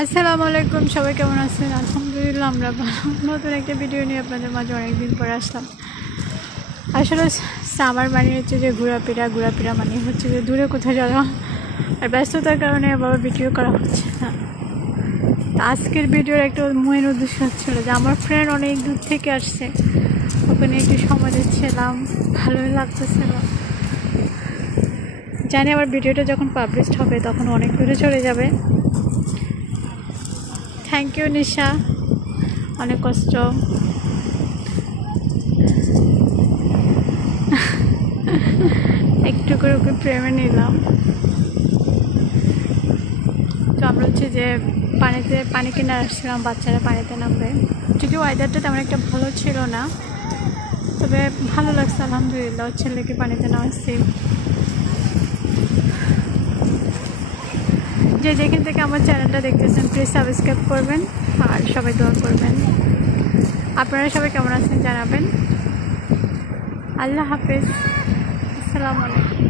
আসসালামু আলাইকুম, সবাই কেমন আছেন? আলহামদুলিল্লাহ আমরা ভালো। নতুন একটা ভিডিও নিয়ে আপনাদের মাঝে অনেকদিন পরে আসলাম। আসলে সামার মানে হচ্ছে যে ঘোরাফেরা মানে হচ্ছে যে দূরে কোথাও যাওয়া, আর ব্যস্ততার কারণে আবার ভিডিও করা হচ্ছে না। আজকের ভিডিওর একটা মেন উদ্দেশ্য হচ্ছিল যে আমার ফ্রেন্ড অনেক দূর থেকে আসছে, ওখানে একটু সময় দিচ্ছিলাম, ভালোই লাগতেছিল। জানি আবার ভিডিওটা যখন পাবলিশড হবে তখন অনেক দূরে চলে যাবে। থ্যাংক ইউ নিশা, অনেক কষ্ট। একটু করে ওকে প্রেমে নিলাম। তো আমরা হচ্ছে যে পানি কিনে আসছিলাম, বাচ্চারা পানিতে নামবে। যদিও ওয়েদারটা তেমন একটা ভালো ছিল না, তবে ভালো লাগছে আলহামদুলিল্লাহ। ছেলেকে পানিতে নামাচ্ছি। যে যেখান থেকে আমার চ্যানেলটা দেখতেছেন প্লিজ সাবস্ক্রাইব করবেন আর সবাই দোয়া করবেন। আপনারা সবাই কেমন আছেন জানাবেন। আল্লাহ হাফেজ, আসসালামু আলাইকুম।